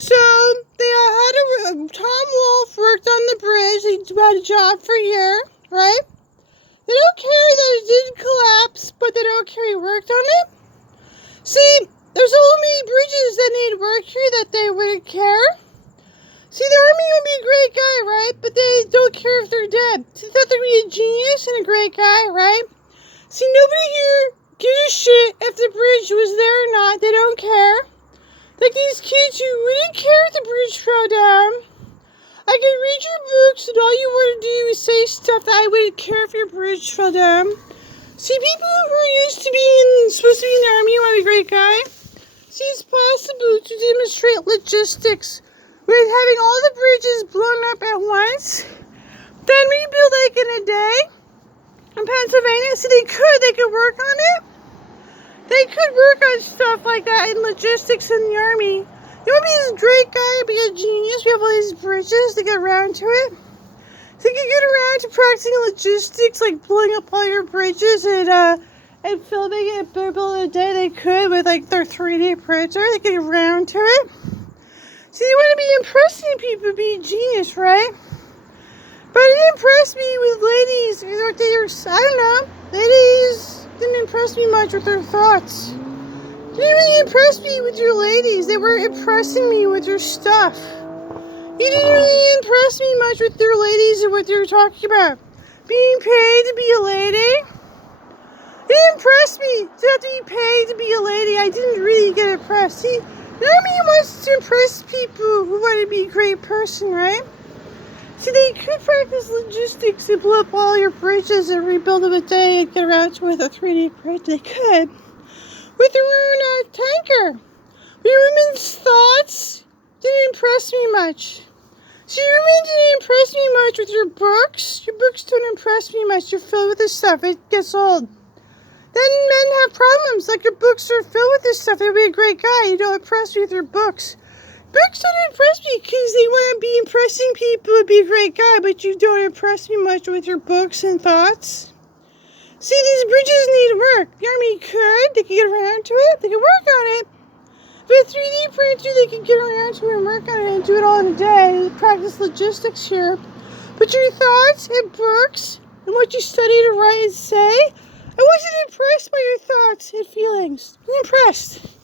So Tom Wolfe worked on the bridge. He had a job for a year, right? They don't care that it didn't collapse, but they don't care he worked on it. See, there's so many bridges that need work here that they wouldn't care. See, the army would be a great guy, right? But they don't care if they're dead. See, they thought they'd be a genius and a great guy, right? See, nobody here gives a shit if the bridge was there or not. They don't care. Like these kids who wouldn't care if the bridge fell down. I can read your books and all you want to do is say stuff that I wouldn't care if your bridge fell down. See, people who are used to supposed to be in the army want to be a great guy. See, it's possible to demonstrate logistics with having all the bridges blown up at once, then rebuild like in a day in Pennsylvania. See, they could work on it. They could work on stuff like that in logistics in the army. You want to be this great guy, be a genius. We have all these bridges to get around to it. They could get around to practicing logistics, like blowing up all your bridges and filming it in a day. They could with like their 3D printer. They could get around to it. See, you want to be impressing people, be a genius, right? But it didn't impress me with ladies. I don't know. Ladies didn't impress me much with their thoughts. They didn't really impress me with your ladies. They were impressing me with your stuff. You didn't really impress me much with your ladies and what you were talking about. Being paid to be a lady. It didn't impress me to have to be paid to be a lady. I didn't really get impressed. See, the army wants to impress people who want to be a great person, right? See, they could practice logistics and blow up all your bridges and rebuild them a day and get around to with a 3D print. They could. With their own tanker. But your women's thoughts didn't impress me much. See, your women didn't impress me much with your books. Your books don't impress me much. You're filled with this stuff. It gets old. Then men have problems. Like your books are filled with this stuff. They'd be a great guy. You don't impress me with your books. Books don't impress me because they want to be impressing people and be a great guy, but you don't impress me much with your books and thoughts. See, these bridges need work. The army could. They could get around to it. They could work on it. With 3D printer, they could get around to it and work on it and do it all in a day. Practice logistics here. But your thoughts and books and what you study to write and say, I wasn't impressed by your thoughts and feelings. I'm impressed.